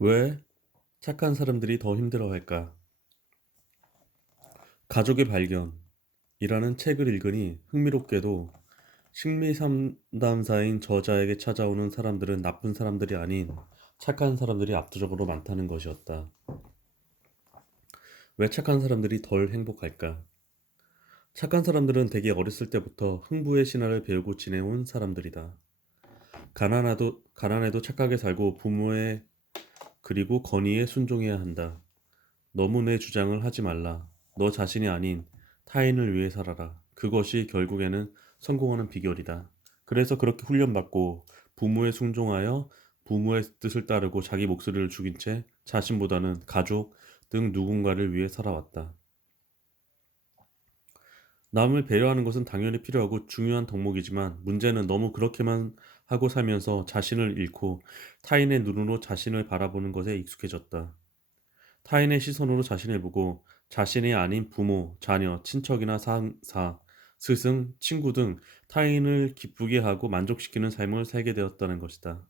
왜 착한 사람들이 더 힘들어할까? 가족의 발견이라는 책을 읽으니 흥미롭게도 심리 상담사인 저자에게 찾아오는 사람들은 나쁜 사람들이 아닌 착한 사람들이 압도적으로 많다는 것이었다. 왜 착한 사람들이 덜 행복할까? 착한 사람들은 대개 어렸을 때부터 흥부의 신화를 배우고 지내온 사람들이다. 가난해도 착하게 살고 부모의 그리고 건의에 순종해야 한다. 너무 내 주장을 하지 말라. 너 자신이 아닌 타인을 위해 살아라. 그것이 결국에는 성공하는 비결이다. 그래서 그렇게 훈련받고 부모에 순종하여 부모의 뜻을 따르고 자기 목소리를 죽인 채 자신보다는 가족 등 누군가를 위해 살아왔다. 남을 배려하는 것은 당연히 필요하고 중요한 덕목이지만 문제는 너무 그렇게만 하고 살면서 자신을 잃고 타인의 눈으로 자신을 바라보는 것에 익숙해졌다. 타인의 시선으로 자신을 보고 자신이 아닌 부모, 자녀, 친척이나 상사, 스승, 친구 등 타인을 기쁘게 하고 만족시키는 삶을 살게 되었다는 것이다.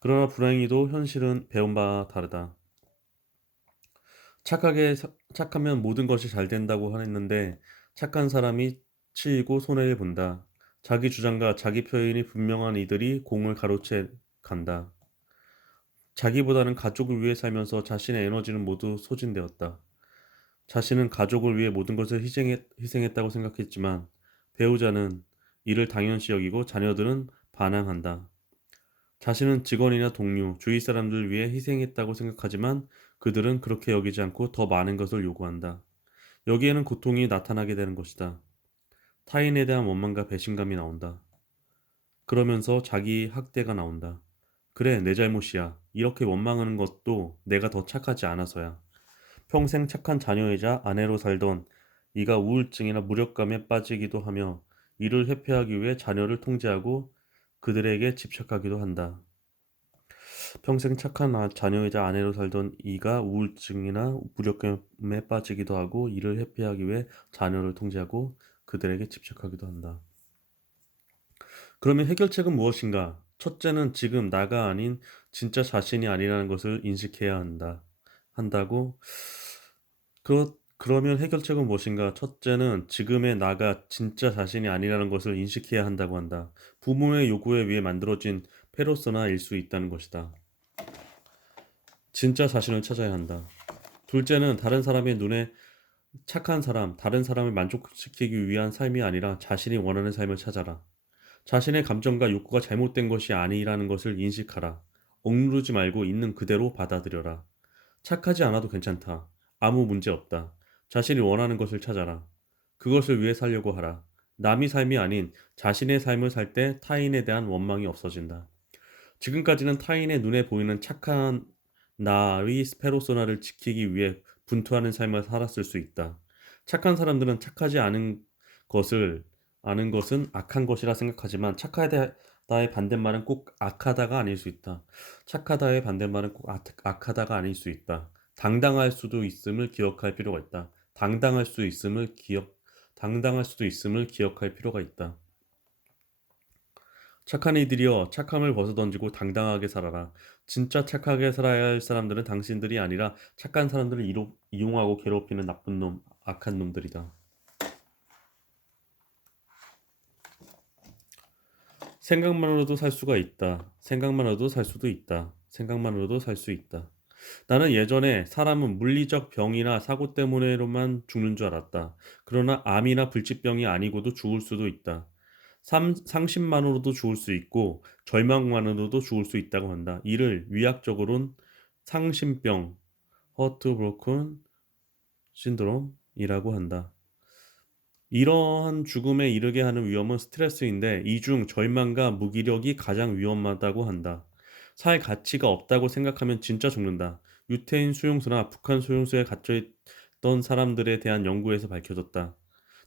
그러나 불행히도 현실은 배운 바 다르다. 착하면 모든 것이 잘 된다고 했는데 착한 사람이 치이고 손해를 본다. 자기 주장과 자기 표현이 분명한 이들이 공을 가로채 간다. 자기보다는 가족을 위해 살면서 자신의 에너지는 모두 소진되었다. 자신은 가족을 위해 모든 것을 희생했다고 생각했지만 배우자는 이를 당연시 여기고 자녀들은 반항한다. 자신은 직원이나 동료, 주위 사람들을 위해 희생했다고 생각하지만 그들은 그렇게 여기지 않고 더 많은 것을 요구한다. 여기에는 고통이 나타나게 되는 것이다. 타인에 대한 원망과 배신감이 나온다. 그러면서 자기 학대가 나온다. 그래, 내 잘못이야. 이렇게 원망하는 것도 내가 더 착하지 않아서야. 평생 착한 자녀이자 아내로 살던 이가 우울증이나 무력감에 빠지기도 하며 이를 회피하기 위해 자녀를 통제하고 그들에게 집착하기도 한다. 평생 착한 자녀이자 아내로 살던 이가 우울증이나 무력감에 빠지기도 하고 이를 회피하기 위해 자녀를 통제하고 그들에게 집착하기도 한다. 그러면 해결책은 무엇인가? 첫째는 지금 나가 아닌 진짜 자신이 아니라는 것을 인식해야 한다고 그러면 해결책은 무엇인가? 첫째는 지금의 나가 진짜 자신이 아니라는 것을 인식해야 한다고 한다. 부모의 요구에 의해 만들어진 페르소나일 수 있다는 것이다. 진짜 자신을 찾아야 한다. 둘째는 다른 사람의 눈에 착한 사람, 다른 사람을 만족시키기 위한 삶이 아니라 자신이 원하는 삶을 찾아라. 자신의 감정과 욕구가 잘못된 것이 아니라는 것을 인식하라. 억누르지 말고 있는 그대로 받아들여라. 착하지 않아도 괜찮다. 아무 문제 없다. 자신이 원하는 것을 찾아라. 그것을 위해 살려고 하라. 남의 삶이 아닌 자신의 삶을 살 때 타인에 대한 원망이 없어진다. 지금까지는 타인의 눈에 보이는 착한 나의 페르소나를 지키기 위해 분투하는 삶을 살았을 수 있다. 착한 사람들은 착하지 않은 것을 아는 것은 악한 것이라 생각하지만 착하다의 반대말은 꼭 악하다가 아닐 수 있다. 착하다의 반대말은 꼭 악하다가 아닐 수 있다. 당당할 수도 있음을 기억할 필요가 있다. 당당할 수도 있음을 기억할 필요가 있다. 착한 이들이여 착함을 벗어던지고 당당하게 살아라. 진짜 착하게 살아야 할 사람들은 당신들이 아니라 착한 사람들을 이용하고 괴롭히는 나쁜 놈, 악한 놈들이다. 생각만으로도 살 수가 있다. 생각만으로도 살 수도 있다. 생각만으로도 살 수 있다. 나는 예전에 사람은 물리적 병이나 사고 때문에로만 죽는 줄 알았다. 그러나 암이나 불치병이 아니고도 죽을 수도 있다. 상심만으로도 죽을 수 있고 절망만으로도 죽을 수 있다고 한다. 이를 의학적으로는 상심병, 허트브로큰 신드롬이라고 한다. 이러한 죽음에 이르게 하는 위험은 스트레스인데 이 중 절망과 무기력이 가장 위험하다고 한다. 살 가치가 없다고 생각하면 진짜 죽는다. 유태인 수용소나 북한 수용소에 갇혀있던 사람들에 대한 연구에서 밝혀졌다.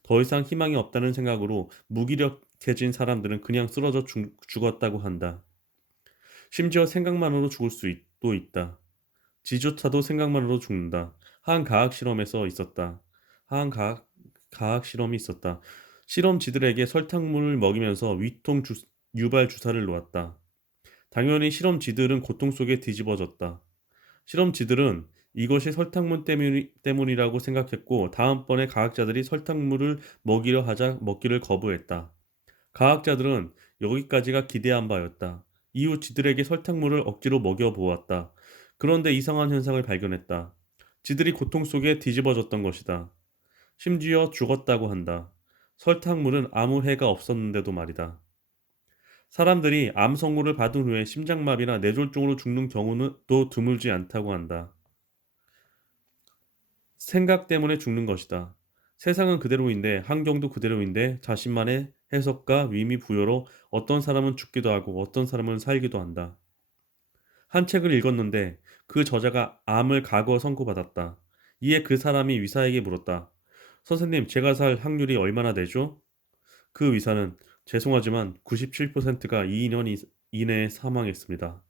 더 이상 희망이 없다는 생각으로 무기력해진 사람들은 그냥 쓰러져 죽었다고 한다. 심지어 생각만으로 죽을 수도 있다. 지조차도 생각만으로 죽는다. 한 과학 실험에서 있었다. 한 과학 실험이 있었다. 실험지들에게 설탕물을 먹이면서 유발 주사를 놓았다. 당연히 실험지들은 고통 속에 뒤집어졌다. 실험지들은 이것이 설탕물 때문이라고 생각했고 다음번에 과학자들이 설탕물을 먹이려 하자 먹기를 거부했다. 과학자들은 여기까지가 기대한 바였다. 이후 지들에게 설탕물을 억지로 먹여보았다. 그런데 이상한 현상을 발견했다. 지들이 고통 속에 뒤집어졌던 것이다. 심지어 죽었다고 한다. 설탕물은 아무 해가 없었는데도 말이다. 사람들이 암 선고를 받은 후에 심장마비나 뇌졸중으로 죽는 경우는 또 드물지 않다고 한다. 생각 때문에 죽는 것이다. 세상은 그대로인데 환경도 그대로인데 자신만의 해석과 의미 부여로 어떤 사람은 죽기도 하고 어떤 사람은 살기도 한다. 한 책을 읽었는데 그 저자가 암을 과거 선고받았다. 이에 그 사람이 의사에게 물었다. 선생님, 제가 살 확률이 얼마나 되죠? 그 의사는 죄송하지만 97%가 2년 이내에 사망했습니다.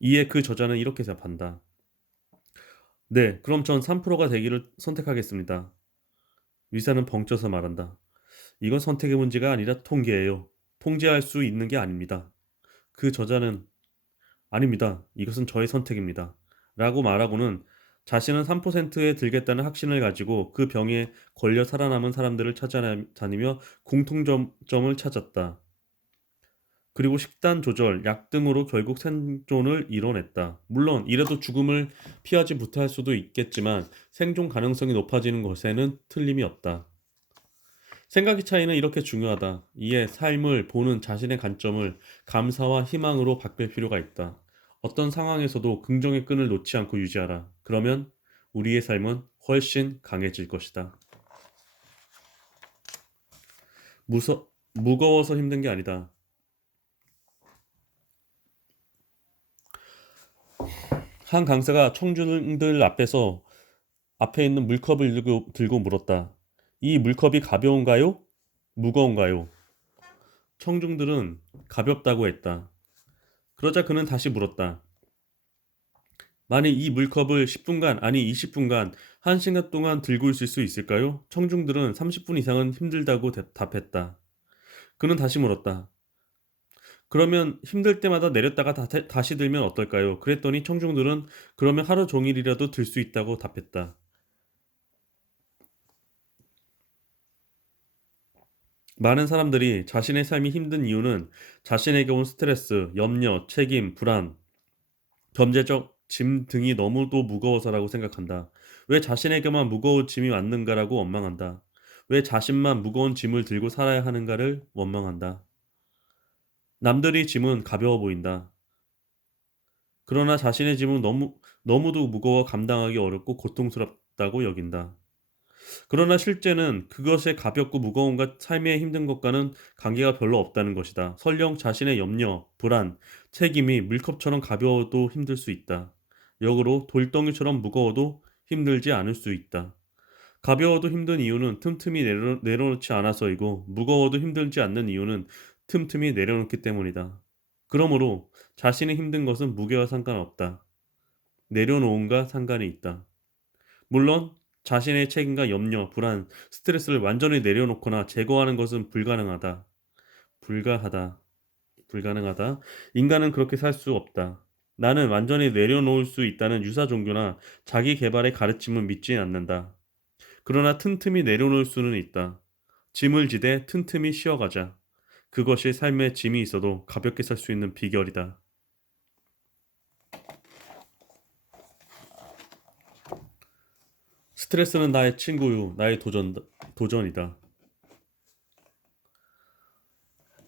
이에 그 저자는 이렇게 답한다. 네, 그럼 전 3%가 되기를 선택하겠습니다. 의사는 벙쪄서 말한다. 이건 선택의 문제가 아니라 통계예요. 통제할 수 있는 게 아닙니다. 그 저자는 아닙니다. 이것은 저의 선택입니다. 라고 말하고는 자신은 3%에 들겠다는 확신을 가지고 그 병에 걸려 살아남은 사람들을 찾아다니며 공통점을 찾았다. 그리고 식단 조절, 약 등으로 결국 생존을 이뤄냈다. 물론 이래도 죽음을 피하지 못할 수도 있겠지만 생존 가능성이 높아지는 것에는 틀림이 없다. 생각의 차이는 이렇게 중요하다. 이에 삶을 보는 자신의 관점을 감사와 희망으로 바꿀 필요가 있다. 어떤 상황에서도 긍정의 끈을 놓지 않고 유지하라. 그러면 우리의 삶은 훨씬 강해질 것이다. 무거워서 힘든 게 아니다. 한 강사가 청중들 앞에 있는 물컵을 들고 물었다. 이 물컵이 가벼운가요? 무거운가요? 청중들은 가볍다고 했다. 그러자 그는 다시 물었다. 만약 이 물컵을 10분간, 아니 20분간, 1시간 동안 들고 있을 수 있을까요? 청중들은 30분 이상은 힘들다고 답했다. 그는 다시 물었다. 그러면 힘들 때마다 내렸다가 다시 들면 어떨까요? 그랬더니 청중들은 그러면 하루 종일이라도 들 수 있다고 답했다. 많은 사람들이 자신의 삶이 힘든 이유는 자신에게 온 스트레스, 염려, 책임, 불안, 경제적 짐 등이 너무도 무거워서라고 생각한다. 왜 자신에게만 무거운 짐이 왔는가라고 원망한다. 왜 자신만 무거운 짐을 들고 살아야 하는가를 원망한다. 남들의 짐은 가벼워 보인다. 그러나 자신의 짐은 너무도 무거워 감당하기 어렵고 고통스럽다고 여긴다. 그러나 실제는 그것의 가볍고 무거움과 삶의 힘든 것과는 관계가 별로 없다는 것이다. 설령 자신의 염려, 불안, 책임이 물컵처럼 가벼워도 힘들 수 있다. 역으로 돌덩이처럼 무거워도 힘들지 않을 수 있다. 가벼워도 힘든 이유는 틈틈이 내려놓지 않아서이고 무거워도 힘들지 않는 이유는 틈틈이 내려놓기 때문이다. 그러므로 자신이 힘든 것은 무게와 상관없다. 내려놓음과 상관이 있다. 물론 자신의 책임과 염려, 불안, 스트레스를 완전히 내려놓거나 제거하는 것은 불가능하다. 불가하다. 불가능하다. 인간은 그렇게 살 수 없다. 나는 완전히 내려놓을 수 있다는 유사 종교나 자기 개발의 가르침을 믿지 않는다. 그러나 틈틈이 내려놓을 수는 있다. 짐을 지되 틈틈이 쉬어가자. 그것이 삶에 짐이 있어도 가볍게 살 수 있는 비결이다. 스트레스는 나의 친구요, 나의 도전이다.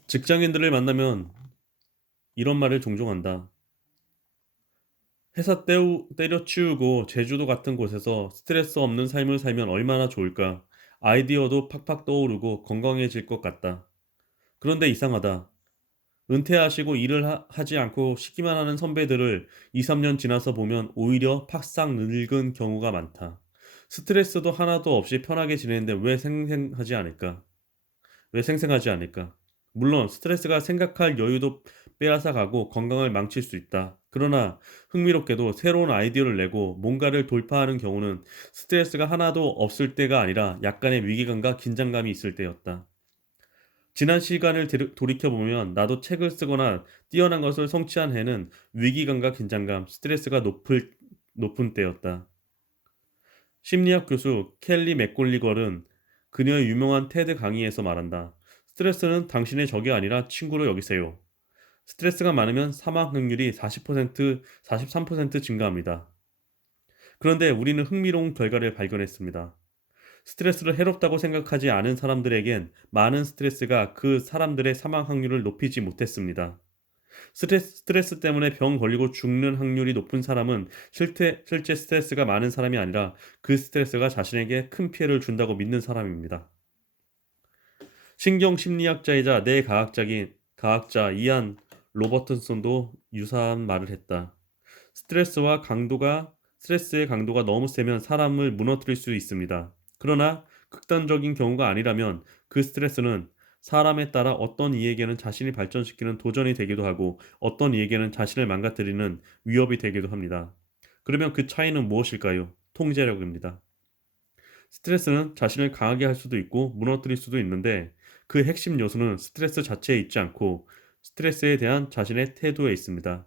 직장인들을 만나면 이런 말을 종종 한다. 회사 때려치우고 제주도 같은 곳에서 스트레스 없는 삶을 살면 얼마나 좋을까? 아이디어도 팍팍 떠오르고 건강해질 것 같다. 그런데 이상하다. 은퇴하시고 일을 하지 않고 쉬기만 하는 선배들을 2, 3년 지나서 보면 오히려 팍싹 늙은 경우가 많다. 스트레스도 하나도 없이 편하게 지내는데 왜 생생하지 않을까? 물론 스트레스가 생각할 여유도 빼앗아 가고 건강을 망칠 수 있다. 그러나 흥미롭게도 새로운 아이디어를 내고 뭔가를 돌파하는 경우는 스트레스가 하나도 없을 때가 아니라 약간의 위기감과 긴장감이 있을 때였다. 지난 시간을 돌이켜보면 나도 책을 쓰거나 뛰어난 것을 성취한 해는 위기감과 긴장감, 스트레스가 높은 때였다. 심리학 교수 켈리 맥골리걸은 그녀의 유명한 테드 강의에서 말한다. 스트레스는 당신의 적이 아니라 친구로 여기세요. 스트레스가 많으면 사망 확률이 40%, 43% 증가합니다. 그런데 우리는 흥미로운 결과를 발견했습니다. 스트레스를 해롭다고 생각하지 않은 사람들에겐 많은 스트레스가 그 사람들의 사망 확률을 높이지 못했습니다. 스트레스 때문에 병 걸리고 죽는 확률이 높은 사람은 실제 스트레스가 많은 사람이 아니라 그 스트레스가 자신에게 큰 피해를 준다고 믿는 사람입니다. 신경심리학자이자 뇌과학자인 과학자 이안 로버트슨도 유사한 말을 했다. 스트레스의 강도가 너무 세면 사람을 무너뜨릴 수 있습니다. 그러나 극단적인 경우가 아니라면 그 스트레스는 사람에 따라 어떤 이에게는 자신이 발전시키는 도전이 되기도 하고 어떤 이에게는 자신을 망가뜨리는 위협이 되기도 합니다. 그러면 그 차이는 무엇일까요? 통제력입니다. 스트레스는 자신을 강하게 할 수도 있고 무너뜨릴 수도 있는데 그 핵심 요소는 스트레스 자체에 있지 않고 스트레스에 대한 자신의 태도에 있습니다.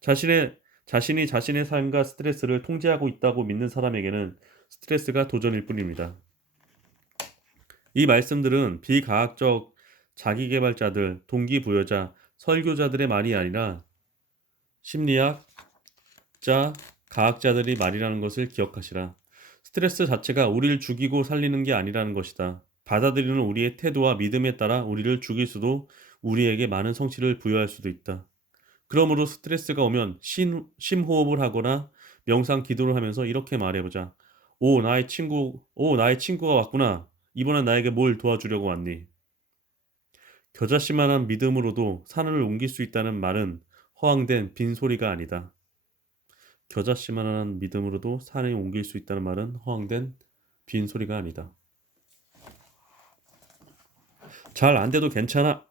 자신이 자신의 삶과 스트레스를 통제하고 있다고 믿는 사람에게는 스트레스가 도전일 뿐입니다. 이 말씀들은 비과학적 자기계발자들, 동기부여자, 설교자들의 말이 아니라 심리학자, 과학자들의 말이라는 것을 기억하시라. 스트레스 자체가 우리를 죽이고 살리는 게 아니라는 것이다. 받아들이는 우리의 태도와 믿음에 따라 우리를 죽일 수도 우리에게 많은 성취를 부여할 수도 있다. 그러므로 스트레스가 오면 심호흡을 하거나 명상 기도를 하면서 이렇게 말해보자. 나의 친구가 왔구나. 이번엔 나에게 뭘 도와주려고 왔니? 겨자씨만한 믿음으로도 산을 옮길 수 있다는 말은 허황된 빈소리가 아니다. 겨자씨만한 믿음으로도 산을 옮길 수 있다는 말은 허황된 빈소리가 아니다. 잘 안 돼도 괜찮아.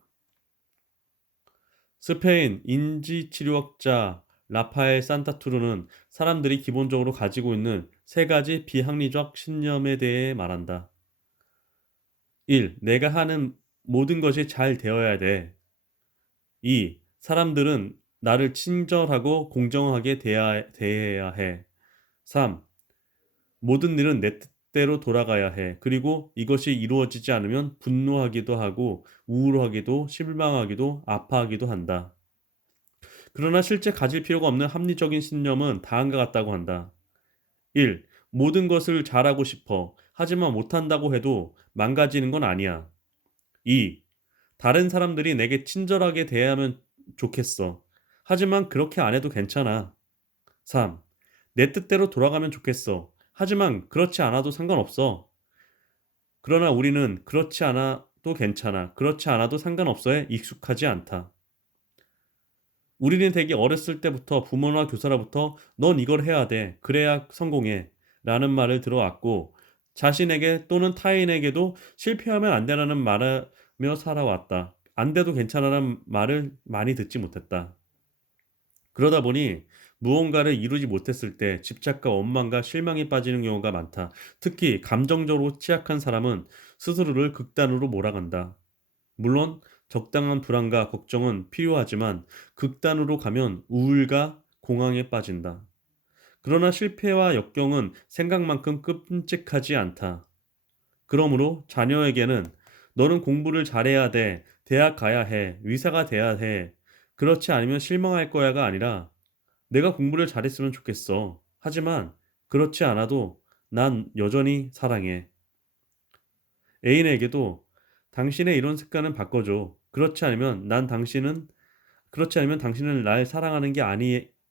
스페인 인지치료학자 라파엘 산타투르는 사람들이 기본적으로 가지고 있는 세 가지 비합리적 신념에 대해 말한다. 1. 내가 하는 모든 것이 잘 되어야 돼. 2. 사람들은 나를 친절하고 공정하게 대해야 해. 3. 모든 일은 내 뜻대로 돌아가야 해. 그리고 이것이 이루어지지 않으면 분노하기도 하고 우울하기도 실망하기도 아파하기도 한다. 그러나 실제 가질 필요가 없는 합리적인 신념은 다음과 같다고 한다. 1. 모든 것을 잘하고 싶어. 하지만 못한다고 해도 망가지는 건 아니야. 2. 다른 사람들이 내게 친절하게 대하면 좋겠어. 하지만 그렇게 안 해도 괜찮아. 3. 내 뜻대로 돌아가면 좋겠어. 하지만 그렇지 않아도 상관없어. 그러나 우리는 그렇지 않아도 괜찮아. 그렇지 않아도 상관없어에 익숙하지 않다. 우리는 되게 어렸을 때부터 부모나 교사로부터 넌 이걸 해야 돼. 그래야 성공해. 라는 말을 들어왔고 자신에게 또는 타인에게도 실패하면 안 되라는 말하며 살아왔다. 안 돼도 괜찮아라는 말을 많이 듣지 못했다. 그러다 보니 무언가를 이루지 못했을 때 집착과 원망과 실망에 빠지는 경우가 많다. 특히 감정적으로 취약한 사람은 스스로를 극단으로 몰아간다. 물론 적당한 불안과 걱정은 필요하지만 극단으로 가면 우울과 공황에 빠진다. 그러나 실패와 역경은 생각만큼 끔찍하지 않다. 그러므로 자녀에게는 너는 공부를 잘해야 돼, 대학 가야 해, 의사가 돼야 해, 그렇지 않으면 실망할 거야가 아니라 내가 공부를 잘했으면 좋겠어. 하지만 그렇지 않아도 난 여전히 사랑해. 애인에게도 당신의 이런 습관은 바꿔줘. 그렇지 않으면 당신은 날 사랑하는 게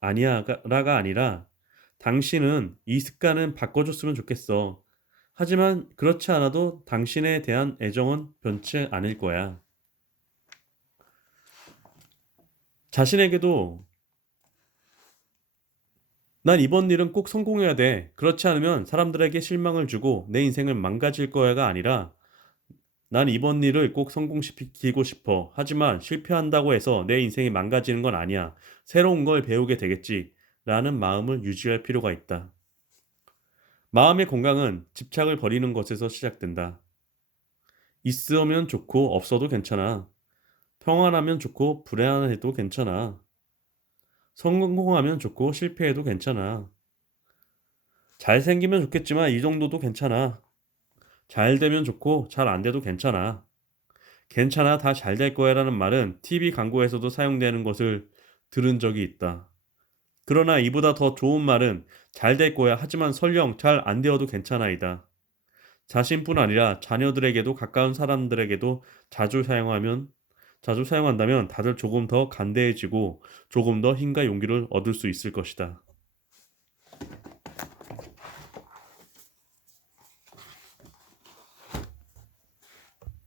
아니야가 아니라 당신은 이 습관은 바꿔줬으면 좋겠어. 하지만 그렇지 않아도 당신에 대한 애정은 변치 않을 거야. 자신에게도 난 이번 일은 꼭 성공해야 돼. 그렇지 않으면 사람들에게 실망을 주고 내 인생을 망가질 거야가 아니라 난 이번 일을 꼭 성공시키고 싶어. 하지만 실패한다고 해서 내 인생이 망가지는 건 아니야. 새로운 걸 배우게 되겠지. 라는 마음을 유지할 필요가 있다. 마음의 건강은 집착을 버리는 것에서 시작된다. 있으면 좋고 없어도 괜찮아. 평안하면 좋고 불안해도 괜찮아. 성공하면 좋고 실패해도 괜찮아. 잘생기면 좋겠지만 이 정도도 괜찮아. 잘 되면 좋고 잘 안 돼도 괜찮아. 괜찮아, 다 잘 될 거야라는 말은 TV 광고에서도 사용되는 것을 들은 적이 있다. 그러나 이보다 더 좋은 말은 잘 될 거야. 하지만 설령 잘 안 되어도 괜찮아이다. 자신뿐 아니라 자녀들에게도 가까운 사람들에게도 자주 사용한다면 다들 조금 더 간대해지고 조금 더 힘과 용기를 얻을 수 있을 것이다.